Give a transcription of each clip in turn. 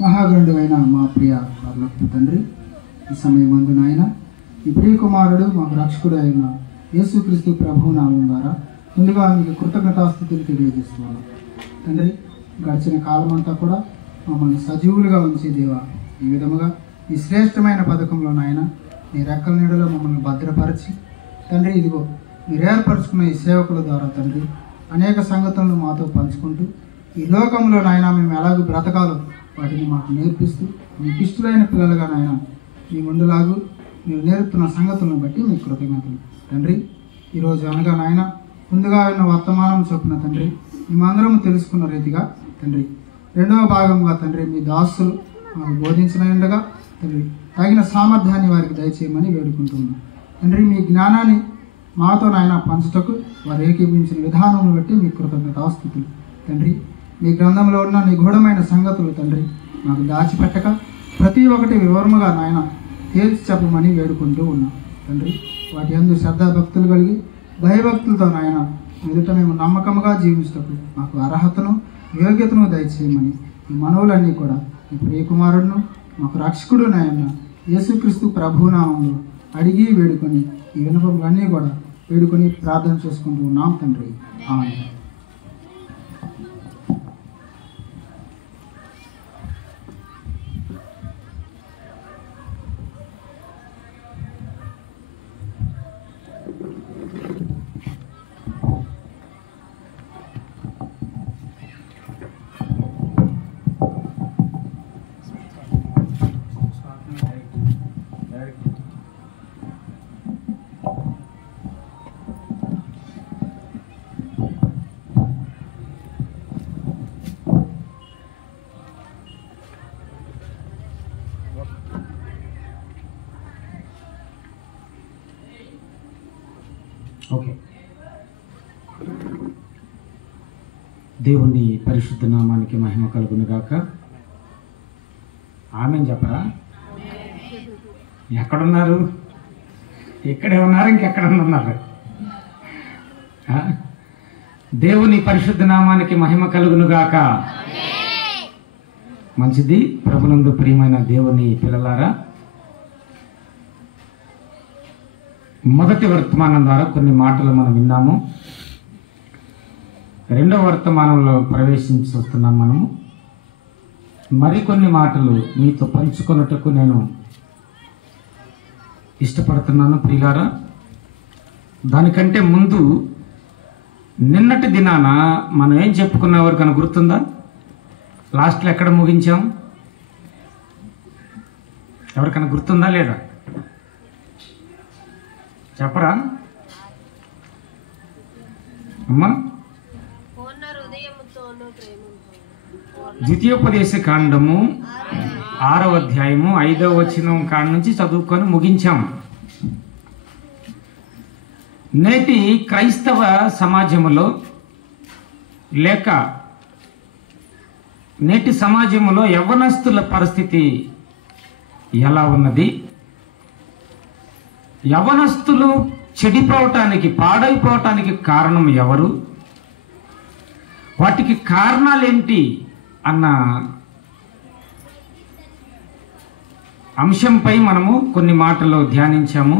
మహాగణుడైన మా ప్రియ పరలోకపు తండ్రి, ఈ సమయమందు నాయన ఈ ప్రియ కుమారుడు మాకు రక్షకుడు అయిన యేసుక్రీస్తు ప్రభు నామం ద్వారా ముందుగా మీకు కృతజ్ఞతాస్థుతులు తెలియజేస్తున్నాను. తండ్రి, గడిచిన కాలమంతా కూడా మమ్మల్ని సజీవులుగా ఉంచే దేవా, ఈ విధముగా ఈ శ్రేష్టమైన పథకంలో నాయన నీ రెక్కల నీడలో మమ్మల్ని భద్రపరిచి తండ్రి, ఇదిగో మీరు ఏర్పరచుకున్న ఈ సేవకుల ద్వారా తండ్రి అనేక సంగతులను మాతో పంచుకుంటూ ఈ లోకంలో నాయన మేము ఎలాగూ బ్రతకాలో వాటిని మాకు నేర్పిస్తూ మీకు ఇష్టమైన పిల్లలుగా నాయన మీ ముందులాగు మీరు నేర్పుతున్న సంగతులను బట్టి మీకు కృతజ్ఞతలు తండ్రి. ఈరోజు అనగా నాయన ముందుగా ఉన్న వర్తమానం చొప్పున తండ్రి మేమందరం తెలుసుకున్న రీతిగా తండ్రి రెండవ భాగంగా తండ్రి మీ దాసులు మాకు బోధించినగా తండ్రి తగిన సామర్థ్యాన్ని వారికి దయచేయమని వేడుకుంటున్నాం తండ్రి. మీ జ్ఞానాన్ని మాతో నాయన పంచుటకు వారు ఏకీభించిన విధానం బట్టి మీ కృతజ్ఞతాస్తుతులు తండ్రి. మీ గ్రంథంలో ఉన్న నిగూఢమైన సంగతులు తండ్రి మాకు దాచిపెట్టక ప్రతి ఒక్కటి వివరముగా నాయన తేల్చి చెప్పమని వేడుకుంటూ ఉన్నాం తండ్రి. వాటి యందు శ్రద్ధాభక్తులు కలిగి భయభక్తులతో నాయన ఎదుట మేము నమ్మకముగా జీవించటకు మాకు అర్హతను యోగ్యతను దయచేయమని ఈ మనవులన్నీ కూడా ఈ ప్రియకుమారుడును మాకు రక్షకుడు నాయన యేసుక్రీస్తు ప్రభునామంలో అడిగి వేడుకొని ఈ వినపములన్నీ కూడా వేడుకొని ప్రార్థన చేసుకుంటూ ఉన్నాం తండ్రి. ఆమేన్. ఓకే, దేవుని పరిశుద్ధ నామానికి మహిమ కలుగును గాక. ఆమేన్ చెప్పరా? ఎక్కడున్నారు? ఇక్కడే ఉన్నారు, ఇంకెక్కడ ఉన్నారు? దేవుని పరిశుద్ధ నామానికి మహిమ కలుగును గాక. మంచిది. ప్రభునందు ప్రియమైన దేవుని పిల్లలారా, మొదటి వర్తమానం ద్వారా కొన్ని మాటలు మనం విన్నాము. రెండవ వర్తమానంలో ప్రవేశించుతున్నాం మనము. మరికొన్ని మాటలు మీతో పంచుకొనుటకు నేను ఇష్టపడుతున్నాను ప్రియులారా. దానికంటే ముందు నిన్నటి దినాన మనం ఏం చెప్పుకున్న ఎవరికైనా గుర్తుందా? లాస్ట్లో ఎక్కడ ముగించాం? ఎవరికైనా గుర్తుందా లేదా? చెప్పరా అమ్మా? ద్వితీయోపదేశ కాండము 6వ అధ్యాయము 5వ వచనం కాడ నుంచి చదువుకొని ముగించాం. నేటి క్రైస్తవ సమాజంలో లేక నేటి సమాజంలో యవ్వనస్తుల పరిస్థితి ఎలా ఉన్నది? యవ్వనస్తులు చెడిపోవటానికి, పాడైపోవటానికి కారణం ఎవరు? వాటికి కారణాలేంటి అన్న అంశంపై మనము కొన్ని మాటలు ధ్యానించాము.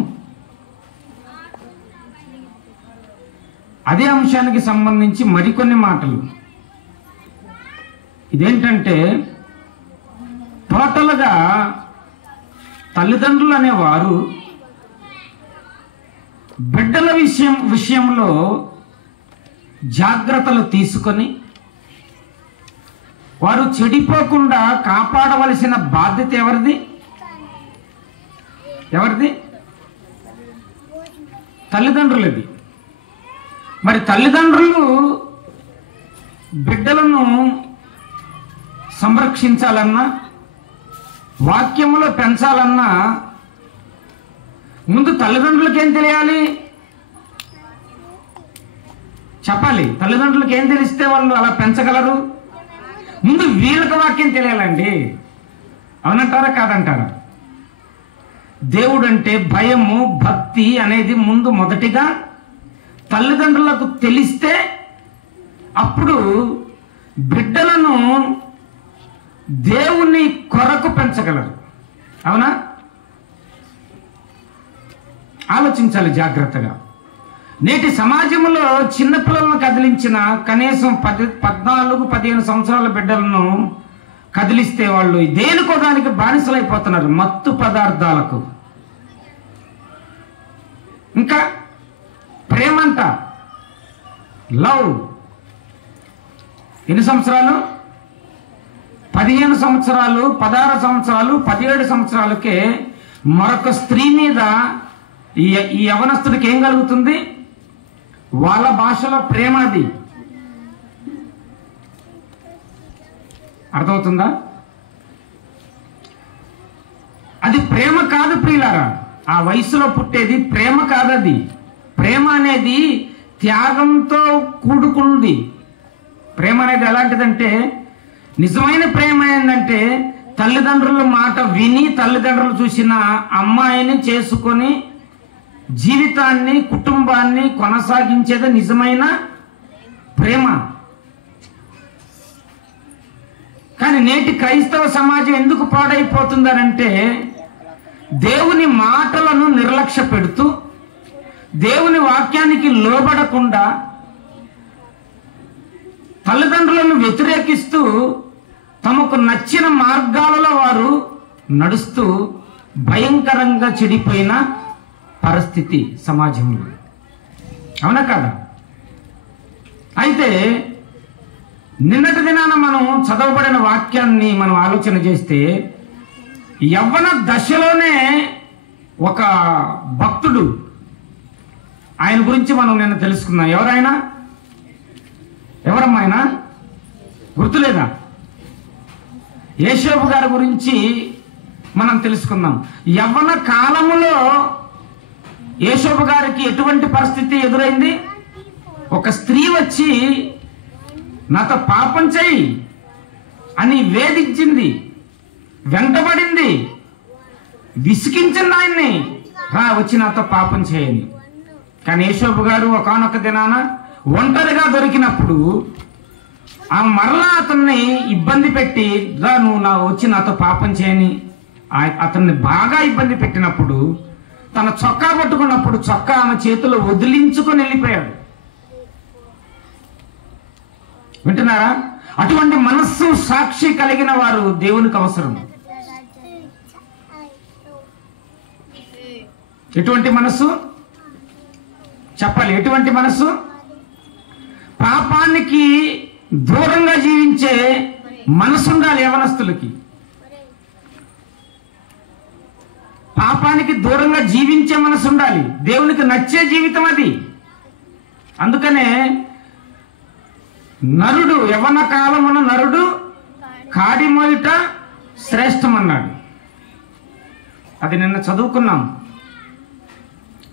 అదే అంశానికి సంబంధించి మరికొన్ని మాటలు. ఇదేంటంటే టోటల్గా తల్లిదండ్రులు అనేవారు బిడ్డల విషయంలో జాగ్రత్తలు తీసుకొని వారు చెడిపోకుండా కాపాడవలసిన బాధ్యత ఎవరిది? తల్లిదండ్రులది. మరి తల్లిదండ్రులు బిడ్డలను సంరక్షించాలన్నా, వాక్యములో పెంచాలన్నా ముందు తల్లిదండ్రులకు ఏం తెలియాలి? చెప్పాలి. తల్లిదండ్రులకు ఏం తెలిస్తే వాళ్ళు అలా పెంచగలరు? ముందు వీళ్ళకి వాక్యం తెలియాలండి. అవునంటారా కాదంటారా? దేవుడు అంటే భయము, భక్తి అనేది ముందు మొదటిగా తల్లిదండ్రులకు తెలిస్తే అప్పుడు బిడ్డలను దేవుని కొరకు పెంచగలరు. అవునా? ఆలోచించాలి జాగ్రత్తగా. నేటి సమాజంలో చిన్నపిల్లలను కదిలించిన కనీసం 14-15 సంవత్సరాల బిడ్డలను కదిలిస్తే వాళ్ళు దేనికో దానికి బానిసలైపోతున్నారు, మత్తు పదార్థాలకు. ఇంకా ప్రేమంట, లవ్. ఎన్ని సంవత్సరాలు? 15 సంవత్సరాలు, 16 సంవత్సరాలు, 17 సంవత్సరాలకే మరొక స్త్రీ మీద ఈ యవనస్తుడికి ఏం కలుగుతుంది? వాళ్ళ భాషలో ప్రేమ. అది అర్థమవుతుందా? అది ప్రేమ కాదు ప్రియులారా. ఆ వయసులో పుట్టేది ప్రేమ కాదది. ప్రేమ అనేది త్యాగంతో కూడుకుంది. ప్రేమ అనేది ఎలాంటిదంటే, నిజమైన ప్రేమ ఏంటంటే తల్లిదండ్రుల మాట విని తల్లిదండ్రులు చూసిన అమ్మాయిని చేసుకొని జీవితాన్ని, కుటుంబాన్ని కొనసాగించేది నిజమైన ప్రేమ. కానీ నేటి క్రైస్తవ సమాజం ఎందుకు పాడైపోతుందనంటే, దేవుని మాటలను నిర్లక్ష్య పెడుతూ, దేవుని వాక్యానికి లోబడకుండా, తల్లిదండ్రులను వ్యతిరేకిస్తూ, తమకు నచ్చిన మార్గాలలో వారు నడుస్తూ భయంకరంగా చెడిపోయిన పరిస్థితి సమాజంలో. అవునా కదా? అయితే నిన్నటి దినాన మనం చదవబడిన వాక్యాన్ని మనం ఆలోచన చేస్తే, యవ్వన దశలోనే ఒక భక్తుడు, ఆయన గురించి మనం నిన్న తెలుసుకున్నాం. ఎవరైనా? ఎవరమ్మా ఆయన? గుర్తులేదా? యేషోబు గారి గురించి మనం తెలుసుకుందాం. యవ్వన కాలములో యేషోబు గారికి ఎటువంటి పరిస్థితి ఎదురైంది? ఒక స్త్రీ వచ్చి నాతో పాపం చేయి అని వేధించింది, వెంటబడింది, విసిగించింది ఆయన్ని, రా వచ్చి నాతో పాపం చేయని. కానీ యేషోబు గారు ఒకానొక దినాన ఒంటరిగా దొరికినప్పుడు ఆ మరలా అతన్ని ఇబ్బంది పెట్టి, రా నువ్వు వచ్చి నాతో పాపం చేయని అతన్ని బాగా ఇబ్బంది పెట్టినప్పుడు, తన చొక్కా పట్టుకున్నప్పుడు చొక్కా ఆమె చేతిలో వదిలించుకొని వెళ్ళిపోయాడు. వింటున్నారా? అటువంటి మనస్సు సాక్షి కలిగిన వారు దేవునికి అవసరం. ఎటువంటి మనస్సు చెప్పాలి? ఎటువంటి మనస్సు? పాపానికి దూరంగా జీవించే మనసు ఉండాలి యవనస్తులకి. పాపానికి దూరంగా జీవించే మనసు ఉండాలి. దేవునికి నచ్చే జీవితం అది. అందుకనే నరుడు, యవ్వన కాలమున నరుడు కాడి మోయుట శ్రేష్టం అన్నాడు. అది నిన్న చదువుకున్నాం.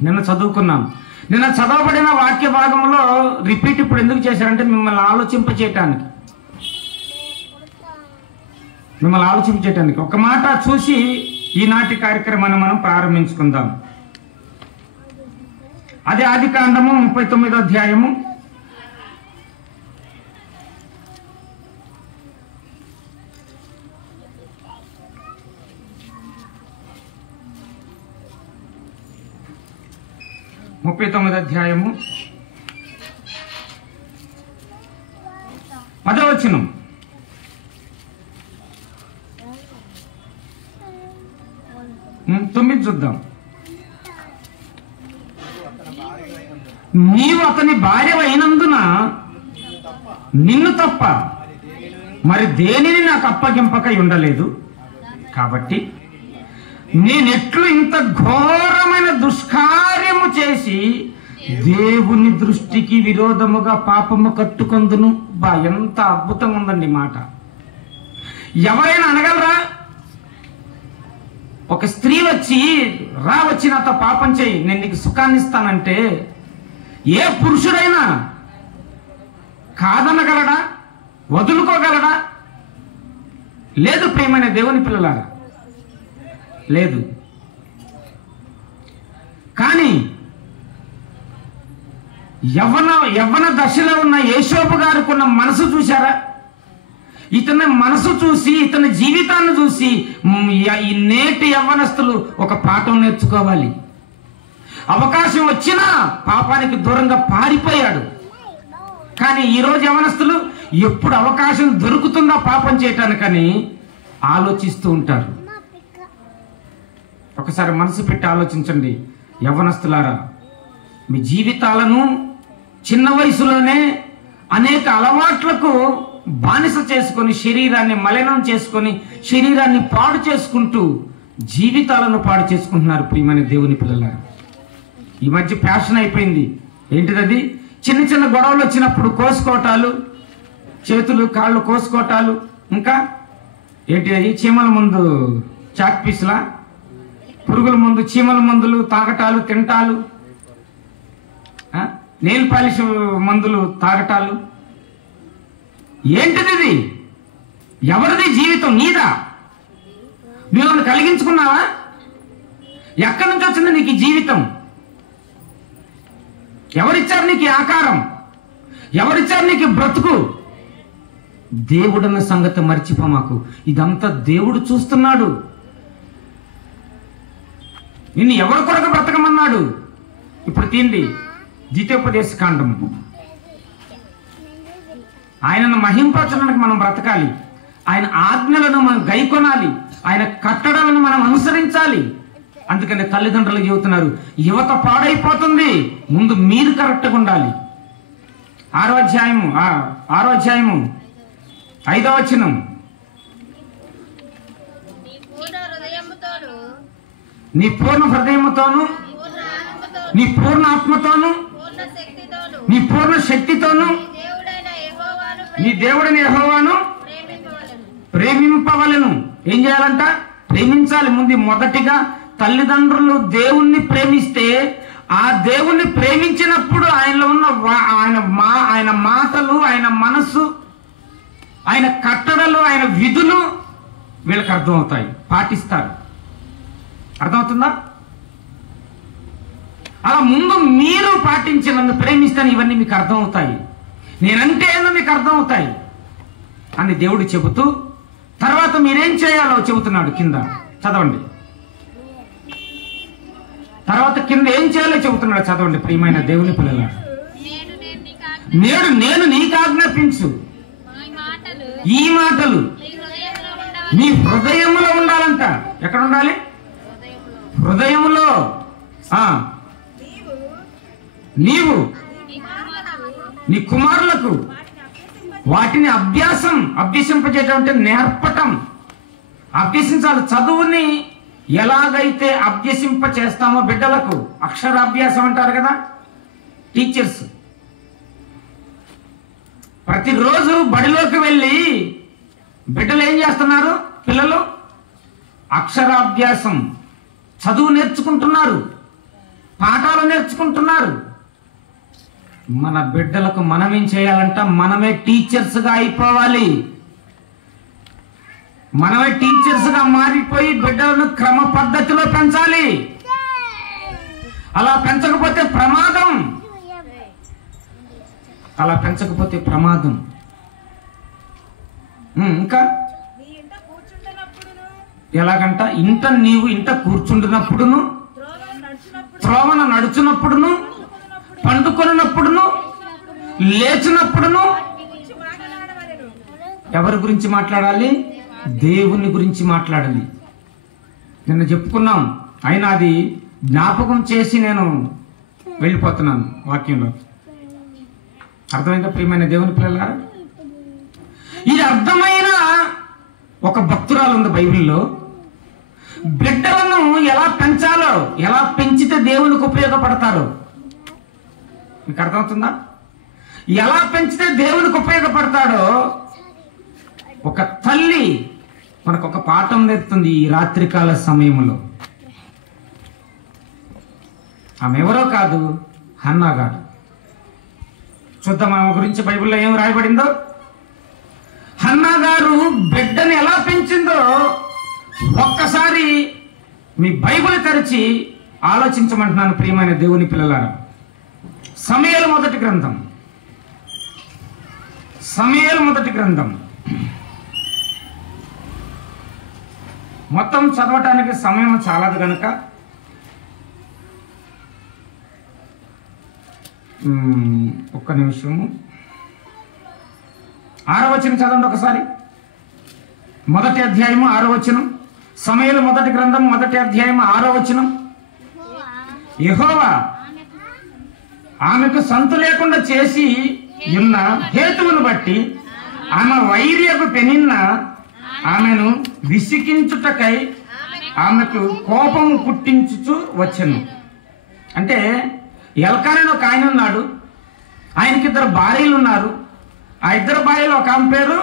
నిన్న చదవబడిన వాక్య భాగంలో రిపీట్ ఇప్పుడు ఎందుకు చేశారంటే మిమ్మల్ని ఆలోచింపచేయటానికి. ఒక మాట చూసి ఈనాటి కార్యక్రమాన్ని మనం ప్రారంభించుకుందాం. అదే ఆదికాండము 39వ అధ్యాయము 39వ అధ్యాయము 10వ వచనం. తొమ్మిది చూద్దాం. నీవు అతని భార్య అయినందున నిన్ను తప్ప మరి దేనిని నాకు అప్పగింపక ఉండలేదు. కాబట్టి నేనెట్లు ఇంత ఘోరమైన దుష్కార్యము చేసి దేవుని దృష్టికి విరోధముగా పాపము కట్టుకొందును. బా, ఎంత అద్భుతంగా ఉందండి మాట. ఎవరైనా అనగలరా? ఒక స్త్రీ వచ్చి వచ్చి నాతో పాపం చేయి, నేను నీకు సుఖాన్ని ఇస్తానంటే ఏ పురుషుడైనా కాదనగలడా? వదులుకోగలడా? లేదు ప్రియమైన దేవుని పిల్లలారా, లేదు. కానీ యవ్వన దశలో ఉన్న యేషోబు గారికి ఉన్న మనసు చూశారా? ఇతని మనసు చూసి, ఇతని జీవితాన్ని చూసి ఈ నేటి యవ్వనస్తులు ఒక పాఠం నేర్చుకోవాలి. అవకాశం వచ్చినా పాపానికి దూరంగా పారిపోయాడు. కానీ ఈరోజు యవ్వనస్తులు ఎప్పుడు అవకాశం దొరుకుతుందా పాపం చేయటానికని ఆలోచిస్తూ ఉంటారు. ఒకసారి మనసు పెట్టి ఆలోచించండి యవ్వనస్తులారా. మీ జీవితాలను చిన్న వయసులోనే అనేక అలవాట్లకు బానిస చేసుకొని, శరీరాన్ని మలినం చేసుకొని, శరీరాన్ని పాడు చేసుకుంటూ జీవితాలను పాడు చేసుకుంటున్నారు. ప్రియమైన దేవుని పిల్లలారా, ఈ మధ్య ఫ్యాషన్ అయిపోయింది. ఏంటిది? చిన్న చిన్న గొడవలు వచ్చినప్పుడు కోసుకోవటాలు, చేతులు కాళ్ళు కోసుకోవటాలు, ఇంకా ఏంటి అది చీమల ముందు చాక్ పీసులా, పురుగుల ముందు చీమల మందులు తాగటాలు, తింటాలు, నెయిల్ పాలిష్ మందులు తాగటాలు. ఏంటిది? ఇది ఎవరిది జీవితం? నీదా? నువ్వు కలిగించుకున్నావా? ఎక్కడి నుంచి వచ్చింది నీకు ఈ జీవితం? ఎవరిచ్చారు నీకు ఈ ఆకారం? ఎవరిచ్చారు నీకు బ్రతుకు? దేవుడన్న సంగతి మర్చిపోమాకు. ఇదంతా దేవుడు చూస్తున్నాడు. నిన్ను ఎవరి కొరకు బ్రతకమన్నాడు? ఇప్పుడు తీయండి ద్వితీయోపదేశ కాండం. ఆయనను మహింపరచడానికి మనం బ్రతకాలి. ఆయన ఆజ్ఞలను మనం గైకొనాలి. ఆయన కట్టడలను మనం అనుసరించాలి. అందుకని తల్లిదండ్రులు చెబుతున్నారు, యువత పాడైపోతుంది, ముందు మీరు కరెక్ట్గా ఉండాలి. 6వ అధ్యాయము 5వ వచనం. నీ పూర్ణ హృదయముతోను, నీ పూర్ణ ఆత్మతోను, నీ పూర్ణ శక్తితోను నీ దేవుడైన యెహోవాను ప్రేమింపవలెను. ఏం చేయాలంట? ప్రేమించాలి. ముందు మొదటిగా తల్లిదండ్రులు దేవుణ్ణి ప్రేమిస్తే, ఆ దేవుణ్ణి ప్రేమించినప్పుడు ఆయనలో ఉన్న ఆయన మాటలు, ఆయన మనస్సు, ఆయన కట్టడలు, ఆయన విధులు వీళ్ళకి అర్థమవుతాయి, పాటిస్తారు. అర్థమవుతుందా? అలా ముందు మీరు పాటించి నన్ను ప్రేమిస్తాను, ఇవన్నీ మీకు అర్థమవుతాయి, నేనంటే ఏందో మీకు అర్థమవుతాయి అని దేవుడు చెబుతూ, తర్వాత మీరేం చేయాలో చెబుతున్నాడు. కింద చదవండి. తర్వాత కింద ఏం చేయాలో చెబుతున్నాడు, చదవండి ప్రియమైన దేవుని పిల్లలారా. నేడు నేను నీకు ఆజ్ఞాపించు ఈ మాటలు నీ హృదయములో ఉండాలంట. ఎక్కడ ఉండాలి? హృదయములో. నీవు నీ కుమారులకు వాటిని అభ్యసింపజేయటం, నేర్పటం, అభ్యసించాలి. చదువుని ఎలాగైతే అభ్యసింప చేస్తామో బిడ్డలకు, అక్షరాభ్యాసం అంటారు కదా టీచర్స్, ప్రతిరోజు బడిలోకి వెళ్ళి బిడ్డలు ఏం చేస్తున్నారు? పిల్లలు అక్షరాభ్యాసం, చదువు నేర్చుకుంటున్నారు, పాఠాలు నేర్చుకుంటున్నారు. మన బిడ్డలకు మనమేం చేయాలంట? మనమే టీచర్స్గా అయిపోవాలి. మనమే టీచర్స్గా మారిపోయి బిడ్డలను క్రమ పద్ధతిలో పెంచాలి. అలా పెంచకపోతే ప్రమాదం. ఇంకా ఎలాగంట? నీవు ఇంట కూర్చుంటున్నప్పుడును, త్రోవన నడుచున్నప్పుడును, పండుకొనున్నప్పుడును, లేచినప్పుడును ఎవరి గురించి మాట్లాడాలి? దేవుని గురించి మాట్లాడాలి. నిన్న చెప్పుకున్నాం, అయినా అది జ్ఞాపకం చేసి నేను వెళ్ళిపోతున్నాను వాక్యంలో. అర్థమైందా ప్రియమైన దేవుని పిల్లలారా? ఇది అర్థమైన ఒక భక్తురాలు ఉంది బైబిల్లో. బిడ్డలను ఎలా పెంచాలో, ఎలా పెంచితే దేవునికి ఉపయోగపడతారో మీకు అర్థమవుతుందా? ఎలా పెంచితే దేవునికి ఉపయోగపడతాడో ఒక తల్లి మనకు ఒక పాఠం నేర్పుతుంది ఈ రాత్రికాల సమయంలో. ఆమె ఎవరో కాదు, హన్నా గారు. చూద్దాం ఆమె గురించి బైబిల్లో ఏం రాయబడిందో. హన్నా గారు బిడ్డని ఎలా పెంచిందో ఒక్కసారి మీ బైబిల్ తెరిచి ఆలోచించమంటున్నాను ప్రియమైన దేవుని పిల్లలారా. సమూయేలు మొదటి గ్రంథం మొత్తం చదవటానికి సమయం చాలదు కనుక ఒక్క నిమిషము 6వ వచనం చదవండి ఒకసారి. 1వ అధ్యాయము 6వ వచనం. సమూయేలు మొదటి గ్రంథం 1వ అధ్యాయము 6వ వచనం. యెహోవా ఆమెకు సంతు లేకుండా చేసి ఉన్న హేతువును బట్టి ఆమె వైర్యపు పెనిన్న ఆమెను విసికించుటకై ఆమెకు కోపము పుట్టించుచు వచ్చెను. అంటే ఎల్కానా ఒక ఆయన ఉన్నాడు, ఆయనకి 2 భార్యలు ఉన్నారు. ఆ 2 భార్యలు ఒక ఆమె పేరు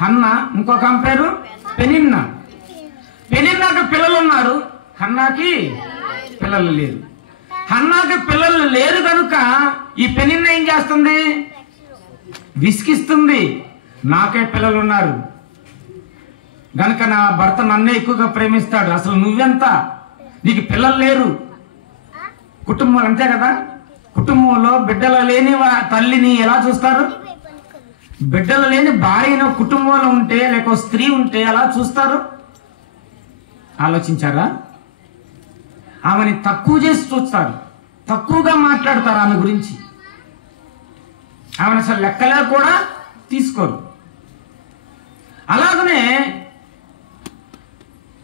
హన్నా, ఇంకొక ఆమె పేరు పెనిన్నా. పెనిన్నాకి పిల్లలు ఉన్నారు, హన్నాకి పిల్లలు లేరు. హన్నాకి పిల్లలు లేరు కనుక ఈ పెనిన్నా ఏం చేస్తుంది? విసిగిస్తుంది. నాకే పిల్లలు ఉన్నారు గనుక నా భర్త నన్నే ఎక్కువగా ప్రేమిస్తాడు, అసలు నువ్వెంత, నీకు పిల్లలు లేరు. కుటుంబం అంతే కదా, కుటుంబంలో బిడ్డలు లేని తల్లిని ఎలా చూస్తారు? బిడ్డలు లేని భార్యను కుటుంబంలో ఉంటే లేక స్త్రీ ఉంటే ఎలా చూస్తారు? ఆలోచించారా? ఆమెని తక్కువ చేసి చూస్తారు, తక్కువగా మాట్లాడతారు ఆమె గురించి. ఆమెను అసలు లెక్కలే కూడా తీసుకోరు. అలాగనే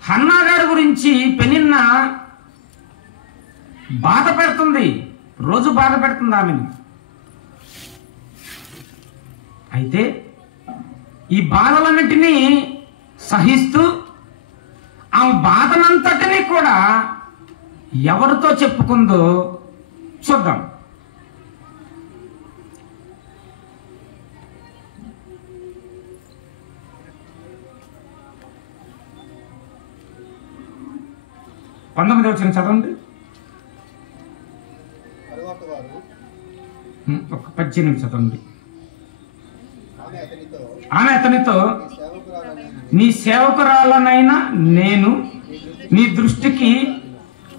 హన్నా గారి గురించి పెనిన్నా బాధ పెడుతుంది, రోజు బాధ పెడుతుంది ఆమెను. అయితే ఈ బాధలన్నిటినీ సహిస్తూ ఆమె బాధనంతటినీ కూడా ఎవరితో చెప్పుకుందో చూద్దాం. పంతొమ్మిదవ వచనం చదవండి. ఒక 18 చదవండి. ఆమె అతనితో నీ సేవకురాలనైనా నేను నీ దృష్టికి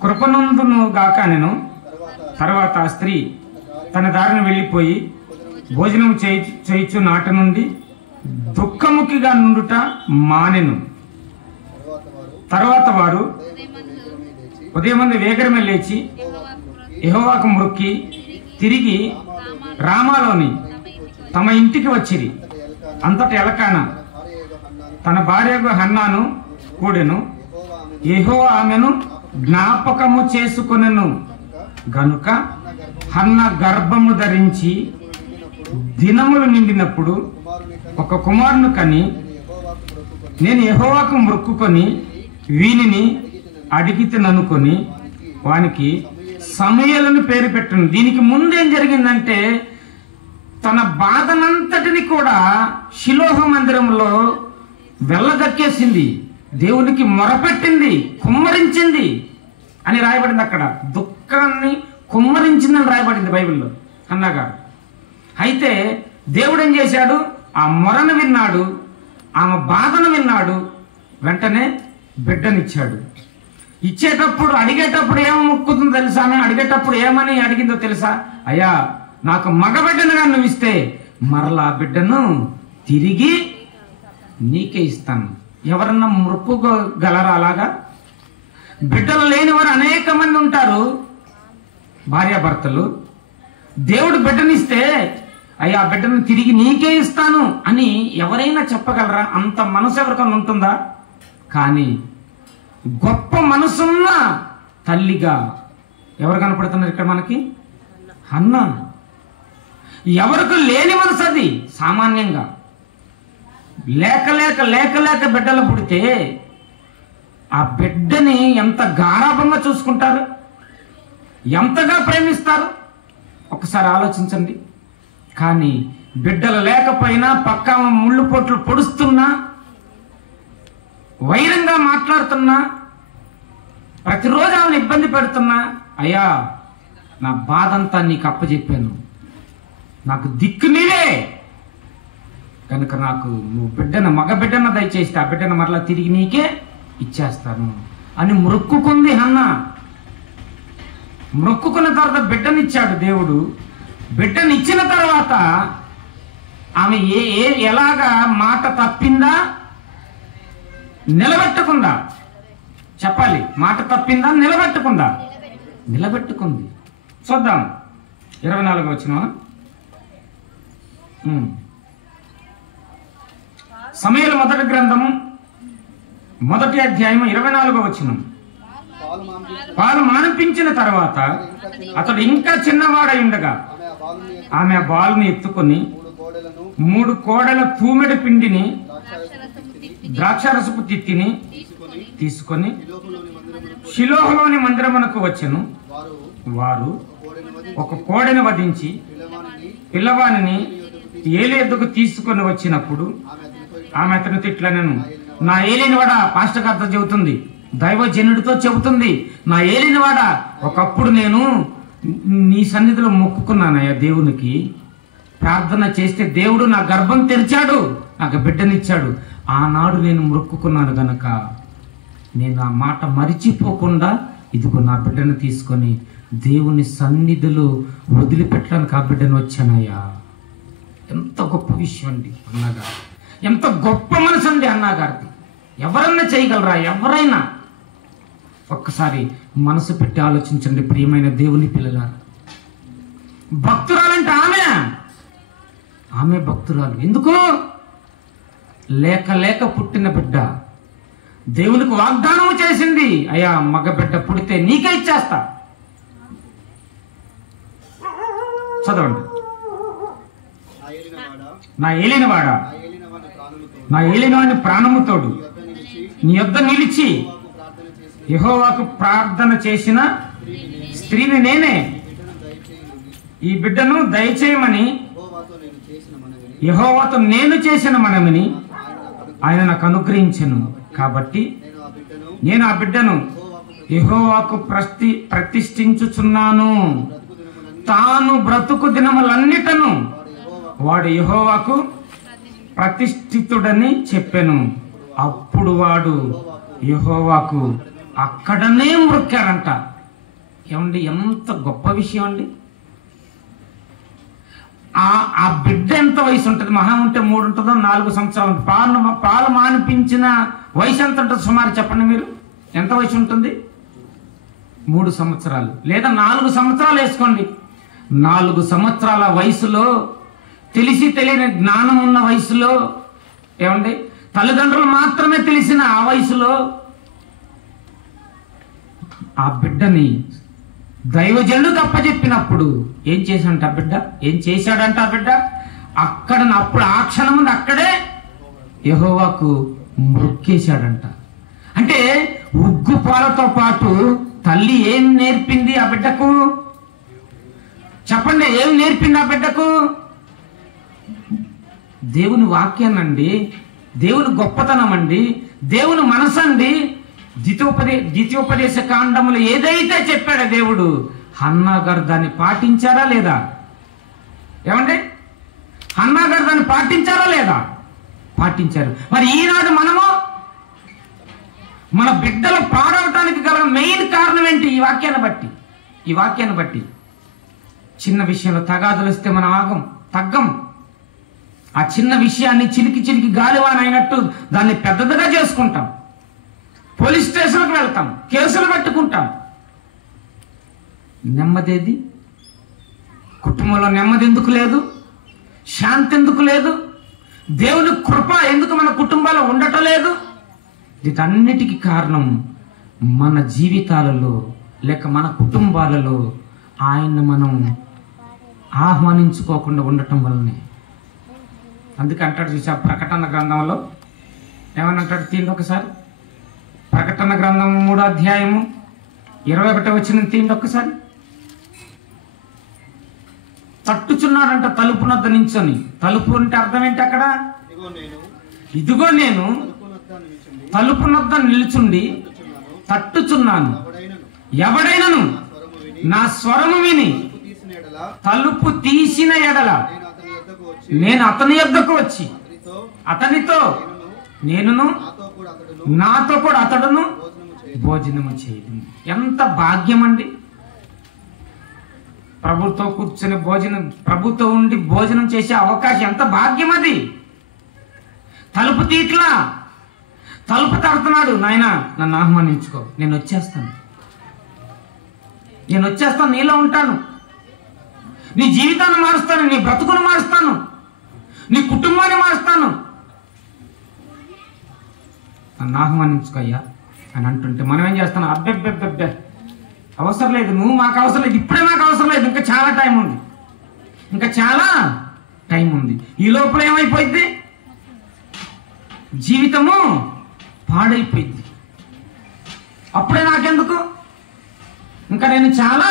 కృపనందును గాక నేను. తర్వాత ఆ స్త్రీ తన దారిని వెళ్ళిపోయి భోజనం చేయించు నాట నుండి దుఃఖముఖిగా నుండుట మానెను. తర్వాత వారు ఉదయమందు వేగరమే లేచి యెహోవాకు మొక్కి తిరిగి రామాలోని తమ ఇంటికి వచ్చిరి. అంతటి ఎల్కానా తన భార్యకు హన్నాను కూడెను. యెహోవా ఆమెను జ్ఞాపకము చేసుకొనెను గనుక హన్న గర్భము ధరించి దినములు నిండినప్పుడు ఒక కుమారుని కని నేను యెహోవాకు మొక్కుకొని వీనిని అడిగితేననుకొని వానికి సమూయేలును పేరు పెట్టను. దీనికి ముందేం జరిగిందంటే తన బాధనంతటిని కూడా షిలోహ మందిరంలో వెళ్ళగక్కేసింది, దేవునికి మొరపెట్టింది, కుమ్మరించింది అని రాయబడింది. అక్కడ దుఃఖాన్ని కుమ్మరించిందని రాయబడింది బైబిల్లో హన్నాగారు. అయితే దేవుడు ఏం చేశాడు? ఆ మొరను విన్నాడు, ఆమె బాధను విన్నాడు, వెంటనే బిడ్డనిచ్చాడు. ఇచ్చేటప్పుడు అడిగేటప్పుడు ఏమో మొక్కుతుందో తెలుసా? ఆమె అడిగేటప్పుడు ఏమని అడిగిందో తెలుసా? అయ్యా నాకు మగబిడ్డనుగా నువ్వు ఇస్తే మరలా బిడ్డను తిరిగి నీకే ఇస్తాను. ఎవరన్నా మొక్కుకోగలరా అలాగా? బిడ్డలు లేని వారు అనేక మంది ఉంటారు, భార్యాభర్తలు. దేవుడు బిడ్డనిస్తే అయ్యా బిడ్డను తిరిగి నీకే ఇస్తాను అని ఎవరైనా చెప్పగలరా? అంత మనసు ఎవరికైనా ఉంటుందా? కానీ గొప్ప మనసున్న తల్లిగా ఎవరు కనపడుతున్నారు ఇక్కడ మనకి? హన్నా. ఎవరికి లేని మనసు అది. సామాన్యంగా లేక లేక లేక లేక బిడ్డలు పుడితే ఆ బిడ్డని ఎంత గారాభంగా చూసుకుంటారు, ఎంతగా ప్రేమిస్తారు ఒకసారి ఆలోచించండి. కానీ బిడ్డలు లేకపోయినా పక్క ముళ్ళు పొట్లు పొడుస్తున్నా, వైరంగా మాట్లాడుతున్నా, ప్రతిరోజు ఆమెను ఇబ్బంది పెడుతున్నా, అయ్యా నా బాధంతా నీకు అప్పచెప్పాను, నాకు దిక్కు నీవే కనుక నాకు నువ్వు బిడ్డను మగ బిడ్డను దయచేస్తే ఆ బిడ్డను మరలా తిరిగి నీకే ఇచ్చేస్తాను అని మొక్కుకుంది హన్నా. మొక్కుకున్న తర్వాత బిడ్డనిచ్చాడు దేవుడు. బిడ్డనిచ్చిన తర్వాత ఆమె ఎలాగా మాట తప్పిందా? నిలబెట్టుకుందా? చెప్పాలి. మాట తప్పిందా? నిలబెట్టుకుందా? నిలబెట్టుకుంది. చూద్దాం 24వ వచనం. సమూయేలు మొదటి గ్రంథము 1వ అధ్యాయం 24వ వచనం. పాలు మానిపించిన తర్వాత అతడు ఇంకా చిన్నవాడై ఉండగా ఆమె ఆ బాలుని ఎత్తుకొని 3 కోడల తూమెడు పిండిని ద్రాక్షారసపు తిత్తిని తీసుకొని షిలోహులోని మందిరమునకు వచ్చెను. వారు ఒక కోడెను వధించి పిల్లవానిని ఏలి యొద్దకు తీసుకొని వచ్చినప్పుడు ఆమె అతనితో ఇట్లనెను, నా ఏలినవాడా, పాస్టర్ గారితో చెబుతుంది, దైవజనుడితో చెబుతుంది, నా ఏలినవాడా, ఒకప్పుడు నేను నీ సన్నిధిలో మొక్కుకున్నానయ్యా, దేవునికి ప్రార్థన చేస్తే దేవుడు నా గర్భం తెరిచాడు, నాకు బిడ్డనిచ్చాడు. ఆనాడు నేను మొక్కుకున్నాను గనక నేను ఆ మాట మరిచిపోకుండా ఇదిగో నా బిడ్డను తీసుకొని దేవుని సన్నిధిలో వదిలిపెట్టడానికి ఆ బిడ్డను వచ్చానయ్యా. ఎంత గొప్ప విషయం అండి అన్నగారు, ఎంత గొప్ప మనసు అండి అన్నగారిది. ఎవరన్నా చేయగలరా? ఎవరైనా. ఒక్కసారి మనసు పెట్టి ఆలోచించండి ప్రియమైన దేవుని పిల్లలారా. భక్తురాలంటే ఆమె భక్తురాలు. ఎందుకు? లేక లేక పుట్టిన బిడ్డ దేవునికి వాగ్దానం చేసింది, అయ్యా మగ బిడ్డ పుడితే నీకే ఇచ్చేస్తా. చదవండి. నా ఏలినవాడా, నా ఏలినవాని ప్రాణముతోడు నీ యొద్ద నిలిచి యెహోవాకు ప్రార్థన చేసిన స్త్రీని నేనే. ఈ బిడ్డను దయచేయమని యెహోవాతో నేను చేసిన మనవిని ఆయన నాకు అనుగ్రహించెను. కాబట్టి నేను ఆ బిడ్డను యెహోవాకు ప్రతిష్ఠించుచున్నాను. తాను బ్రతుకు దినములన్నిటను వాడు యెహోవాకు ప్రతిష్ఠితుడని చెప్పెను. అప్పుడు వాడు యెహోవాకు అక్కడనే మొక్కాడంట. ఏమండి, ఎంత గొప్ప విషయం అండి. ఆ బిడ్డ ఎంత వయసు ఉంటుంది? మహా ఉంటే 3 ఉంటుందో 4 సంవత్సరాలు. పాలు మానిపించిన వయసు ఎంత ఉంటుంది సుమారు చెప్పండి మీరు? ఎంత వయసు ఉంటుంది? 3 సంవత్సరాలు లేదా 4 సంవత్సరాలు వేసుకోండి. 4 సంవత్సరాల వయసులో, తెలిసి తెలియని జ్ఞానం ఉన్న వయసులో, ఏమండి తల్లిదండ్రులు మాత్రమే తెలిసిన ఆ వయసులో ఆ బిడ్డని దైవజనుడికి అప్పచెప్పినప్పుడు ఏం చేశాడంట ఆ బిడ్డ? ఏం చేశాడంట ఆ బిడ్డ? అప్పుడు ఆ క్షణం ముందు అక్కడే యెహోవాకు మొక్కేశాడంట. అంటే ఉగ్గు పాలతో పాటు తల్లి ఏం నేర్పింది ఆ బిడ్డకు? చెప్పండి, ఏం నేర్పింది ఆ బిడ్డకు? దేవుని వాక్యాన్నండి, దేవుని గొప్పతనం అండి, దేవుని మనసు అండి. ద్వితీయోపదేశ కాండములు ఏదైతే చెప్పాడో దేవుడు, హన్నా గారు దాన్ని పాటించారా లేదా? ఏమండి, హన్నా గారు దాన్ని పాటించారా లేదా? పాటించారు. మరి ఈనాడు మనము మన బిడ్డలు పాడవటానికి గల మెయిన్ కారణం ఏంటి? ఈ వాక్యాన్ని బట్టి చిన్న విషయంలో తగాదులు వస్తే మనం తగ్గం. ఆ చిన్న విషయాన్ని చిలికి గాలివాన అయినట్టు దాన్ని పెద్దదిగా చేసుకుంటాం. పోలీస్ స్టేషన్కి వెళ్తాం, కేసులు పెట్టుకుంటాం. నెమ్మదేది? కుటుంబంలో నెమ్మది ఎందుకు లేదు? శాంతి ఎందుకు లేదు? దేవుని కృప ఎందుకు మన కుటుంబాల్లో ఉండటం లేదు? వీటన్నిటికీ కారణం మన జీవితాలలో లేక మన కుటుంబాలలో ఆయన్ని మనం ఆహ్వానించుకోకుండా ఉండటం వల్లనే. అందుకే అంటాడు చూసా ప్రకటన గ్రంథంలో, ఏమని అంటాడు? తీయండి ఒకసారి. ప్రకటన గ్రంథం 3వ అధ్యాయము 21వ వచనం తీయండి ఒక్కసారి. తట్టుచున్నాడంట తలుపునొద్ద నించొని. తలుపు అంటే అర్థం ఏంటి అక్కడ? ఇదిగో నేను తలుపునొద్ద నిలుచుండి తట్టుచున్నాను. ఎవడైనను నా స్వరము విని తలుపు తీసిన ఎడల నేను అతని యొద్దకు వచ్చి అతనితో నేనును నాతో కూడా అతడును భోజనము చేయదు. ఎంత భాగ్యం అండి! ప్రభుతో కూర్చొని ప్రభుతో ఉండి భోజనం చేసే అవకాశం ఎంత భాగ్యం అది! తలుపు తలుపు తడుతున్నాడు, నాయన నన్ను ఆహ్వానించుకో, నేను వచ్చేస్తాను, నీలో ఉంటాను, నీ జీవితాన్ని మారుస్తాను, నీ బ్రతుకును మారుస్తాను, నీ కుటుంబాన్ని మారుస్తాను, నన్ను ఆహ్వానించుకో అయ్యా అని అంటుంటే మనం ఏం చేస్తాను? అబ్బెబ్బెబ్బెబ్బే, అవసరం లేదు, నువ్వు మాకు అవసరం లేదు, ఇప్పుడే మాకు అవసరం లేదు, ఇంకా చాలా టైం ఉంది, ఈ లోపల ఏమైపోయింది? జీవితము పాడైపోయింది. అప్పుడే నాకెందుకు, ఇంకా నేను చాలా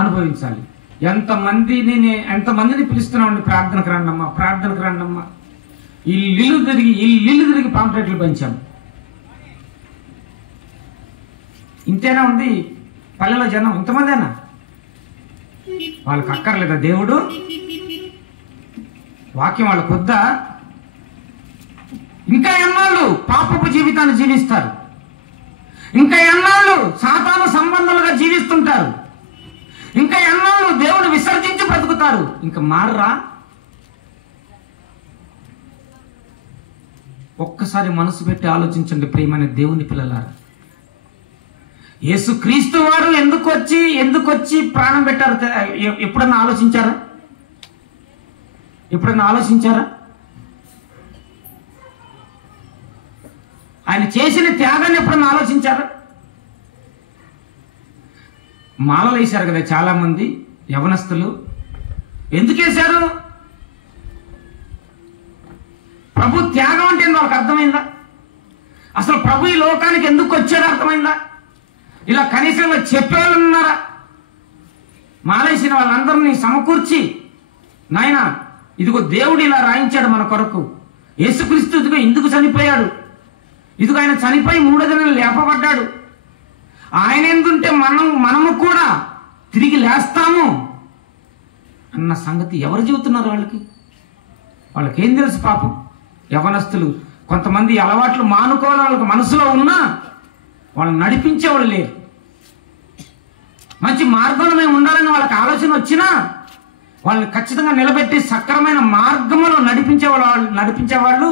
అనుభవించాలి. ఎంతమందిని పిలుస్తున్నామండి, ప్రార్థనకు రండమ్మా, ఇల్లు తిరిగి పాంప్లెట్లు పంచాము. ఇంతేనా ఉంది పల్లెలో జనం? ఇంతమందేనా? వాళ్ళకి అక్కర్లేదా దేవుడు? వాక్యం వాళ్ళకు వద్దా? ఇంకా ఎన్నాళ్ళు పాపపు జీవితాన్ని జీవిస్తారు? ఇంకా ఎన్నాళ్ళు సాతాను సంబంధాలుగా జీవిస్తుంటారు? ఇంకా ఎన్నాళ్ళు దేవుడు విసర్జించి బ్రతుకుతారు? ఇంకా మారరా? ఒక్కసారి మనసు పెట్టి ఆలోచించండి ప్రియమైన దేవుని పిల్లలారా. యేసుక్రీస్తు వారు ఎందుకు వచ్చి ప్రాణం పెట్టారు? ఎప్పుడన్నా ఆలోచించారా? ఆయన చేసిన త్యాగాన్ని ఎప్పుడన్నా ఆలోచించారా? మాలలు వేశారు కదా చాలా మంది యవనస్తులు. ఎందుకు వేశారు? ప్రభు త్యాగం అంటే వాళ్ళకి అర్థమైందా? అసలు ప్రభు ఈ లోకానికి ఎందుకు వచ్చాడో అర్థమైందా? ఇలా కనీసం చెప్పేవాళ్ళు ఉన్నారా? మాలేసిన వాళ్ళందరినీ సమకూర్చి, నాయన ఇదిగో దేవుడు ఇలా రాయించాడు మన కొరకు, యేసుక్రీస్తు ఇదిగో ఎందుకు చనిపోయాడు, ఇదిగో ఆయన చనిపోయి 3వ దినం లేపబడ్డాడు, ఆయన ఎందుంటే మనము కూడా తిరిగి లేస్తాము అన్న సంగతి ఎవరు చెబుతున్నారు? వాళ్ళకేం తెలుసు? పాపం యవనస్తులు కొంతమంది అలవాట్లు మానుకోవాలని వాళ్ళకి మనసులో ఉన్నా వాళ్ళని నడిపించేవాళ్ళు లేరు. మంచి మార్గంలో మేము ఉండాలని వాళ్ళకి ఆలోచన వచ్చినా వాళ్ళని ఖచ్చితంగా నిలబెట్టి సక్రమైన మార్గంలో నడిపించేవాళ్ళు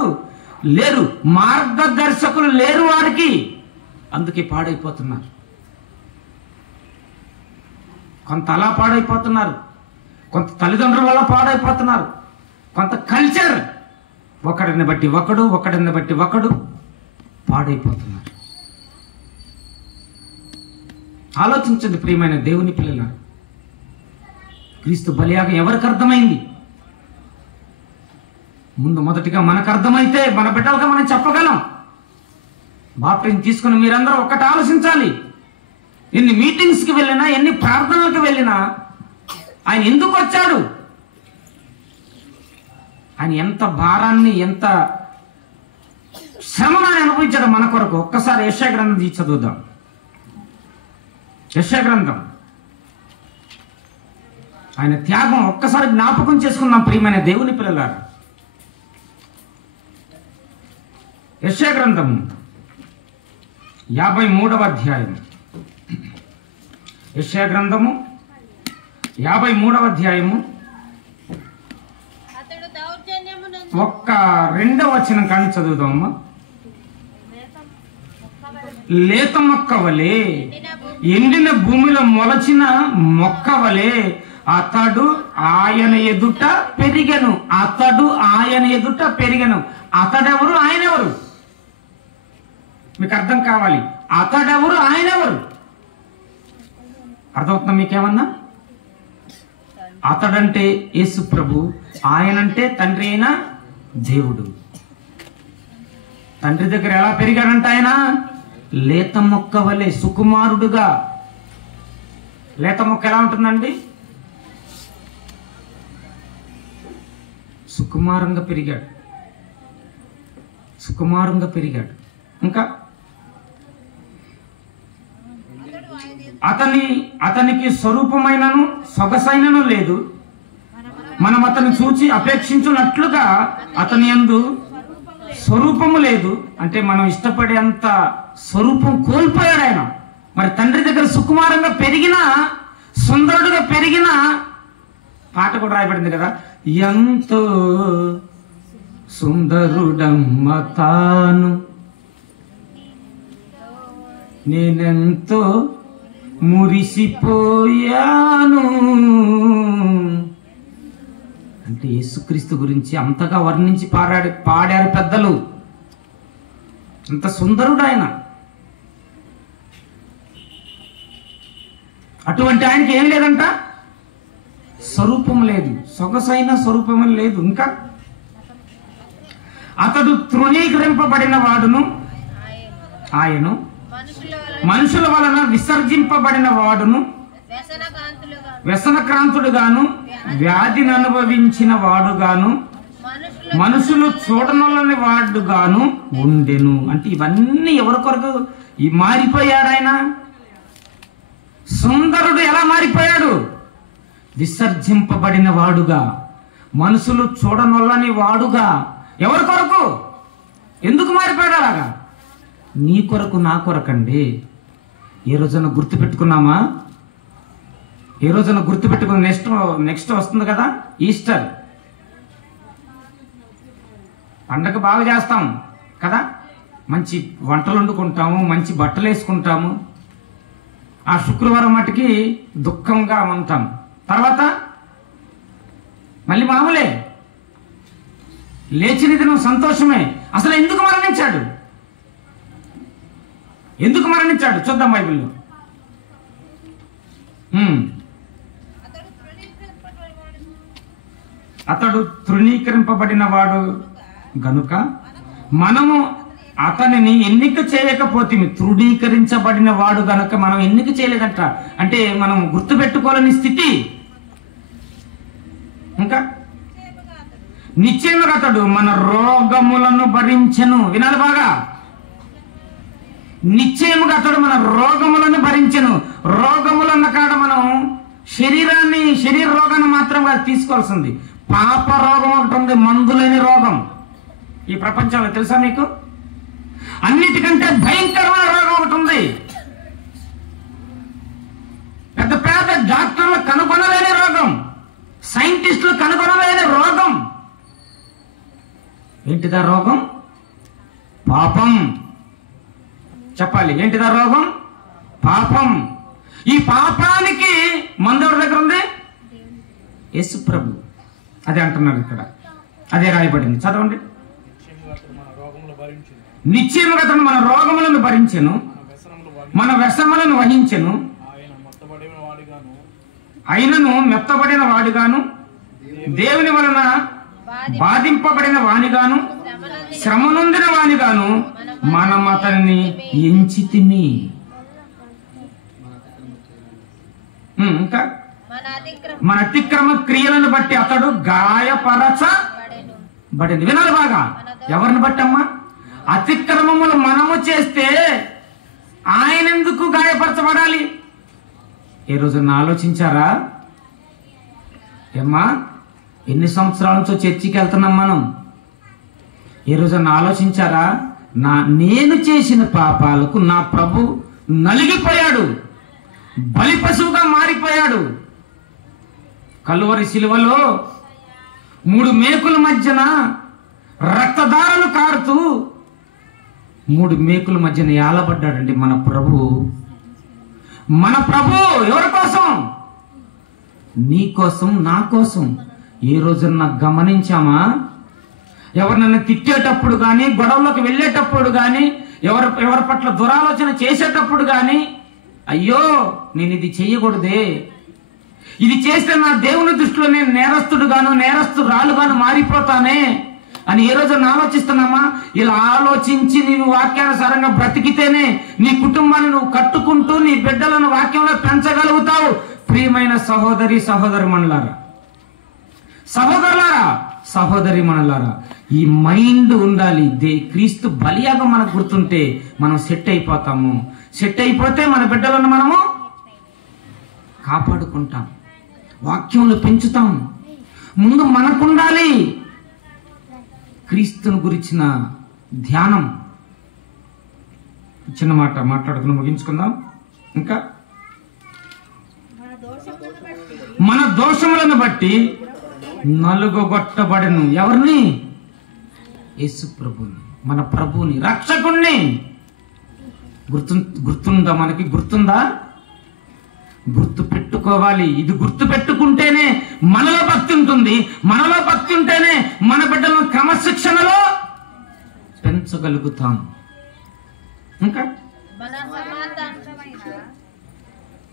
లేరు. మార్గదర్శకులు లేరు వారికి. అందుకే పాడైపోతున్నారు. కొంత అలా పాడైపోతున్నారు, కొంత తల్లిదండ్రుల వల్ల పాడైపోతున్నారు, కొంత కల్చర్, ఒకడిని బట్టి ఒకడు పాడైపోతున్నారు. ఆలోచించండి ప్రియమైన దేవుని పిల్లలారా. క్రీస్తు బలియాగం ఎవరికి అర్థమైంది? మొదటిగా మనకు అర్థమైతే మన బిడ్డలుగా మనం చెప్పగలం. బాప్టిజం తీసుకుని మీరందరూ ఒక్కటి ఆలోచించాలి. ఎన్ని మీటింగ్స్కి వెళ్ళినా, ఎన్ని ప్రార్థనలకు వెళ్ళినా ఆయన ఎందుకు వచ్చాడు? ఆయన ఎంత భారాన్ని, ఎంత శ్రమను అనుభవించాడు మన కొరకు. ఒక్కసారి యెషయా గ్రంథం తీసి చదువుదాం. యెషయా గ్రంథం, ఆయన త్యాగం ఒక్కసారి జ్ఞాపకం చేసుకుందాం ప్రియమైన దేవుని పిల్లలారా. యెషయా గ్రంథం 53వ అధ్యాయం. యెషయా గ్రంథము 53వ అధ్యాయము 2వ వచనం కానీ చదువుదామమ్మా. లేత మొక్క వలె, ఎండిన భూమిలో మొలచిన మొక్క వలె అతడు ఆయన ఎదుట పెరిగెను. అతడెవరు? ఆయనెవరు? మీకు అర్థం కావాలి. అతడెవరు? ఆయనెవరు? అర్థమవుతుందా మీకేమన్నా? అతడంటే యేసు ప్రభు, ఆయనంటే తండ్రి అయిన దేవుడు. తండ్రి దగ్గర ఎలా పెరిగాడంట ఆయన? లేత మొక్క వలె, సుకుమారుడుగా. లేత మొక్క ఎలా ఉంటుందండి? సుకుమారంగా పెరిగాడు. ఇంకా అతనికి స్వరూపమైనను సొగసైనను లేదు. మనం అతన్ని చూచి అపేక్షించున్నట్లుగా అతని యందు స్వరూపము లేదు. అంటే మనం ఇష్టపడేంత స్వరూపం కోల్పోయాడు ఆయన. మరి తండ్రి దగ్గర సుకుమారంగా పెరిగిన, సుందరుడుగా పెరిగిన, పాట కూడా రాయబడింది కదా, ఎంతో సుందరుడమ్మ తాను నేనెంతో మురిసిపోయాను. అంటే యేసుక్రీస్తు గురించి అంతగా వర్ణించి పాడారు పెద్దలు. అంత సుందరుడు ఆయన. అటువంటి ఆయనకి ఏం లేదంట, స్వరూపం లేదు, సొగసైన స్వరూపం లేదు. ఇంకా అతడు తృణీకరింపబడిన వాడును, ఆయను మనుషుల వలన విసర్జింపబడిన వాడును, వ్యసనక్రాంతుడుగాను, వ్యాధిని అనుభవించిన వాడుగాను, మనుషులు చూడనొల్లని వాడుగాను ఉండెను. అంటే ఇవన్నీ ఎవరి కొరకు మారిపోయాడు ఆయన? సుందరుడు ఎలా మారిపోయాడు? విసర్జింపబడిన వాడుగా, మనుషులు చూడనొల్లని వాడుగా. ఎవరి కొరకు? ఎందుకు మారిపోయాడు అలాగా? నీ కొరకు, నా కొరకండి. ఏ రోజున గుర్తు పెట్టుకున్నామా? ఏ రోజున గుర్తు పెట్టుకుని నెక్స్ట్ వస్తుంది కదా, ఈస్టర్ పండగ బాగా చేస్తాం కదా. మంచి వంటలు వండుకుంటాము, మంచి బట్టలు వేసుకుంటాము. ఆ శుక్రవారం మటుకి దుఃఖంగా ఉంటాం. తర్వాత మళ్ళీ మామూలే. లేచిన దినం సంతోషమే. అసలు ఎందుకు మరణించాడు? ఎందుకు మరణించాడు చూద్దాం బైబిల్లో. అతడు తృణీకరింపబడిన వాడు గనుక మనము అతనిని ఎన్నిక చేయకపోతే, తృణీకరించబడిన వాడు గనుక మనం ఎన్నిక చేయలేదంట. అంటే మనం గుర్తుపెట్టుకోలేని స్థితి. ఇంకా నిశ్చయముగా అతడు మన రోగములను భరించెను. వినాలి బాగా. నిశ్చయముగా అతడు మన రోగములను భరించెను. రోగములన్న కాడ మనం శరీర రోగాన్ని మాత్రం కాదు తీసుకోవాల్సింది. పాప రోగం ఒకటి ఉంది, మందులేని రోగం ఈ ప్రపంచంలో. తెలుసా మీకు? అన్నిటికంటే భయంకరమైన రోగం ఒకటి ఉంది. పెద్ద పెద్ద డాక్టర్లు కనుగొనలేని రోగం, సైంటిస్టులు కనుగొనలేని రోగం. ఏంటిదా రోగం? పాపం. చెప్పాలి, ఏంటిదా రోగం? పాపం. ఈ పాపానికి మందు ఎవరి దగ్గర ఉంది? యేసు ప్రభు. అదే అంటున్నారు ఇక్కడ, అదే రాయబడింది. చదవండి. నిశ్చయముగా అతను మన రోగములను భరించెను, మన వ్యసనములను వహించెను, అయినను మెత్తబడిన వాడిగాను, దేవుని వలన బాధింపబడిన వానిగాను, శ్రమ నొందిన వానిగాను మనం అతన్ని ఎంచితిమి. ఇంకా మన అతిక్రమ క్రియలను బట్టి అతడు గాయపరచబడింది. వినాలి బాగా. ఎవరిని బట్టమ్మా? అతిక్రమములు మనము చేస్తే ఆయన ఎందుకు గాయపరచబడాలి? ఏ రోజున ఆలోచించారా? ఏమ్మా, ఎన్ని సంవత్సరాల నుంచో చర్చికి వెళ్తున్నాం మనం. ఏ రోజున ఆలోచించారా? నేను చేసిన పాపాలకు నా ప్రభు నలిగిపోయాడు, బలి పశువుగా మారిపోయాడు. కలువరి శిలువలో 3 మేకుల మధ్యన రక్తధారలు కారుతూ 3 మేకుల మధ్యన ఏలబడ్డాడండి మన ప్రభు. మన ప్రభు ఎవరి కోసం? నీ కోసం, నా కోసం. ఏ రోజున గమనించామా? ఎవరినైనా తిట్టేటప్పుడు కానీ, గొడవలోకి వెళ్ళేటప్పుడు కానీ, ఎవరి పట్ల దురాలోచన చేసేటప్పుడు కానీ, అయ్యో నేను ఇది చెయ్యకూడదే, ఇది చేస్తే నా దేవుని దృష్టిలో నేను నేరస్తురాలుగాను మారిపోతానే అని ఏ రోజున ఆలోచిస్తున్నామా? ఇలా ఆలోచించి నీవు వాక్యానుసారంగా బ్రతికితేనే నీ కుటుంబాన్ని నువ్వు కట్టుకుంటూ నీ బిడ్డలను వాక్యంలో పెంచగలుగుతావు. ప్రియమైన సహోదరులారా, సహోదరిమణులారా, ఈ మైండ్ ఉండాలి. క్రీస్తు బలియాగం మనకు గుర్తుంటే మనం సెట్ అయిపోతాము. సెట్ అయిపోతే మన బిడ్డలను మనము కాపాడుకుంటాం, వాక్యంలో పెంచుతాం. ముందు మనకుండాలి క్రీస్తుని గురించిన ధ్యానం. చిన్న మాట మాట్లాడుకుని ముగించుకుందాం. ఇంకా మన దోషములను బట్టి నలుగొట్టబడెను. ఎవరిని? యేసు ప్రభుని, మన ప్రభుని, రక్షకుణ్ణి. గుర్తుందా? మనకి గుర్తుందా? గుర్తు పెట్టుకోవాలి. ఇది గుర్తు పెట్టుకుంటేనే మనలో భక్తి ఉంటుంది. మనలో భక్తి ఉంటేనే మన బిడ్డలను క్రమశిక్షణలో పెంచగలుగుతాం. ఇంకా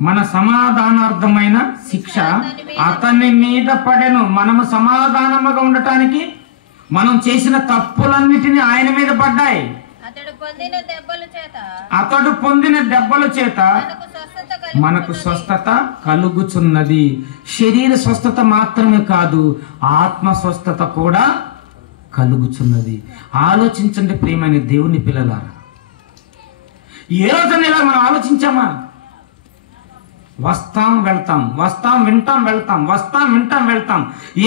మన సమాధానార్థమైన శిక్ష అతని మీద పడెను. మనము సమాధానముగా ఉండటానికి మనం చేసిన తప్పులన్నిటినీ ఆయన మీద పడ్డాయి. అతడు పొందిన దెబ్బల చేత మనకు స్వస్థత కలుగుచున్నది. శరీర స్వస్థత మాత్రమే కాదు, ఆత్మ స్వస్థత కూడా కలుగుచున్నది. ఆలోచించండి ప్రియమైన దేవుని పిల్లలారా, ఏ రోజున ఇలా మనం ఆలోచించామా? వస్తాం వెళ్తాం, వస్తాం వింటాం వెళ్తాం, వస్తాం వింటాం వెళ్తాం.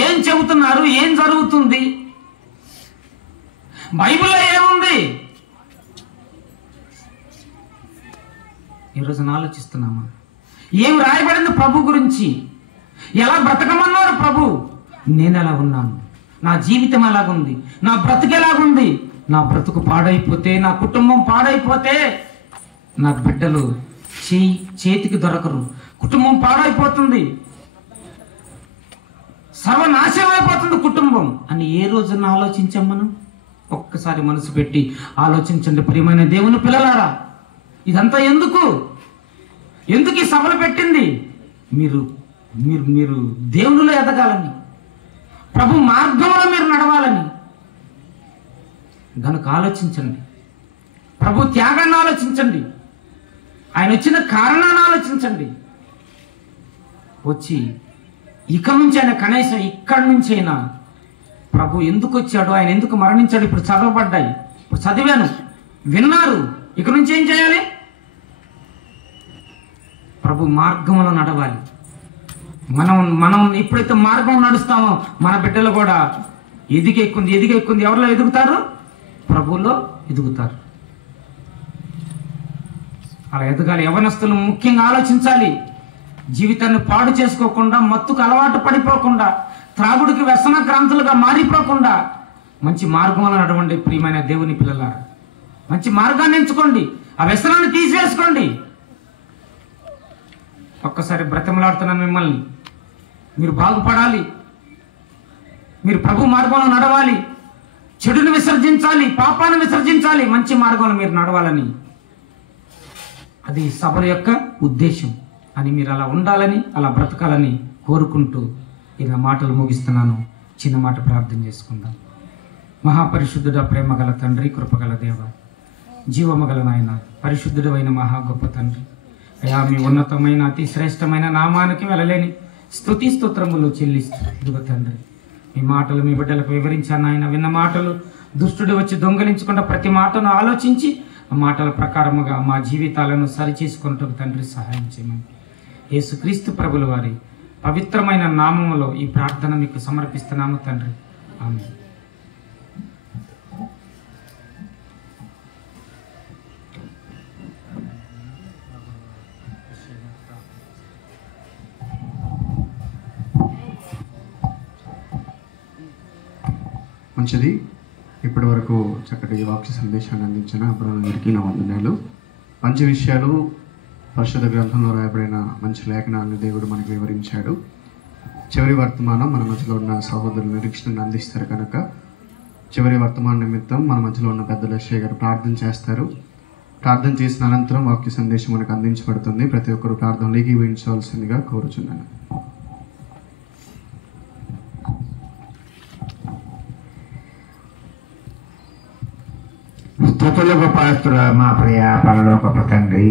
ఏం చెబుతున్నారు? ఏం జరుగుతుంది? బైబిల్లో ఏముంది? ఈ రోజున ఆలోచిస్తున్నామా? ఏం రాయబడింది ప్రభు గురించి? ఎలా బ్రతకమన్నారు ప్రభు? నేను ఎలా ఉన్నాను? నా జీవితం ఎలాగుంది? నా బ్రతుకు ఎలాగుంది? నా బ్రతుకు పాడైపోతే, నా కుటుంబం పాడైపోతే, నా బిడ్డలు చేతికి దొరకరు, కుటుంబం పాడైపోతుంది, సర్వనాశనం అయిపోతుంది కుటుంబం అని ఏ రోజున ఆలోచించాం మనం? ఒక్కసారి మనసు పెట్టి ఆలోచించండి ప్రియమైన దేవుని పిల్లలారా. ఇదంతా ఎందుకు ఈ సభలు పెట్టింది? మీరు మీరు మీరు దేవునిలో ఎదగాలని, ప్రభు మార్గంలో మీరు నడవాలని. కనుక ఆలోచించండి. ప్రభు త్యాగాన్ని ఆలోచించండి. ఆయన వచ్చిన కారణాన్ని ఆలోచించండి. వచ్చి ఇక నుంచి ఆయన కనీసం ఇక్కడి నుంచైనా ప్రభు ఎందుకు వచ్చాడు, ఆయన ఎందుకు మరణించాడు, ఇప్పుడు చదవబడ్డాయి, ఇప్పుడు చదివాను, విన్నారు. ఇక నుంచి ఏం చేయాలి? ప్రభు మార్గంలో నడవాలి. మనం ఎప్పుడైతే మార్గం నడుస్తామో మన బిడ్డలు కూడా ఎదిగెక్కుంది. ఎవరిలో ఎదుగుతారు? ప్రభువులో ఎదుగుతారు. అలా ఎదగాలి. యవనస్తులు ముఖ్యంగా ఆలోచించాలి. జీవితాన్ని పాడు చేసుకోకుండా, మత్తుకు అలవాటు పడిపోకుండా, త్రాగుడికి వ్యసన క్రాంతులుగా మారిపోకుండా మంచి మార్గంలో నడవండి ప్రియమైన దేవుని పిల్లలారా. మంచి మార్గాన్ని ఎంచుకోండి. ఆ వ్యసనాన్ని తీసివేసుకోండి. ఒక్కసారి బ్రతిమలాడుతున్నాను మిమ్మల్ని. మీరు బాగుపడాలి. మీరు ప్రభు మార్గంలో నడవాలి. చెడుని విసర్జించాలి, పాపాన్ని విసర్జించాలి, మంచి మార్గంలో మీరు నడవాలని. అది సభల యొక్క ఉద్దేశం అని మీరు అలా ఉండాలని, అలా బ్రతకాలని కోరుకుంటూ ఇలా మాటలు ముగిస్తున్నాను. చిన్న మాట ప్రార్థన చేసుకుందాం. మహాపరిశుద్ధుడ, ప్రేమ గల తండ్రి, కృపగల దేవ, జీవము గల నాయన, పరిశుద్ధుడు అయిన మహా గొప్ప తండ్రి, అయా మీ ఉన్నతమైన అతి శ్రేష్టమైన నామానికి వెళ్ళలేని స్తుతి స్తోత్రములు చెల్లిస్తూ ఇదిగో తండ్రి, మీ మాటలు మీ బిడ్డలకు వివరించాను ఆయన. విన్న మాటలు దుష్టుడు వచ్చి దొంగలించకుండా ప్రతి మాటను ఆలోచించి ఆ మాటల ప్రకారముగా మా జీవితాలను సరిచేసుకున్నట్టు తండ్రి సహాయం చేయమని యేసుక్రీస్తు ప్రభుల వారి పవిత్రమైన నామములో ఈ ప్రార్థన మీకు సమర్పిస్తున్నాము తండ్రి. ఆమేన్. మంచిది. ఇప్పటి వరకు చక్కటి వాక్య సందేశాన్ని అందించిన బ్రదర్కి నా వందనాలు. మంచి విషయాలు పరిశుద్ధ గ్రంథంలో రాయబడిన మంచి లేఖనాలను దేవుడు మనకు వివరించాడు. చివరి వర్తమానం మన మధ్యలో ఉన్న సహోదరులు నిరీక్షణను అందిస్తారు కనుక చివరి వర్తమాన నిమిత్తం మన మధ్యలో ఉన్న పెద్దల శ్రీ గారు ప్రార్థన చేస్తారు. ప్రార్థన చేసిన అనంతరం వాక్య సందేశం మనకు అందించబడుతుంది. ప్రతి ఒక్కరు ప్రార్థనలు ఏకీభవించవలసిందిగా కోరుచున్నాను. స్తుతులకు పాత్రుడ మా ప్రియ పరలోకపు తండ్రి,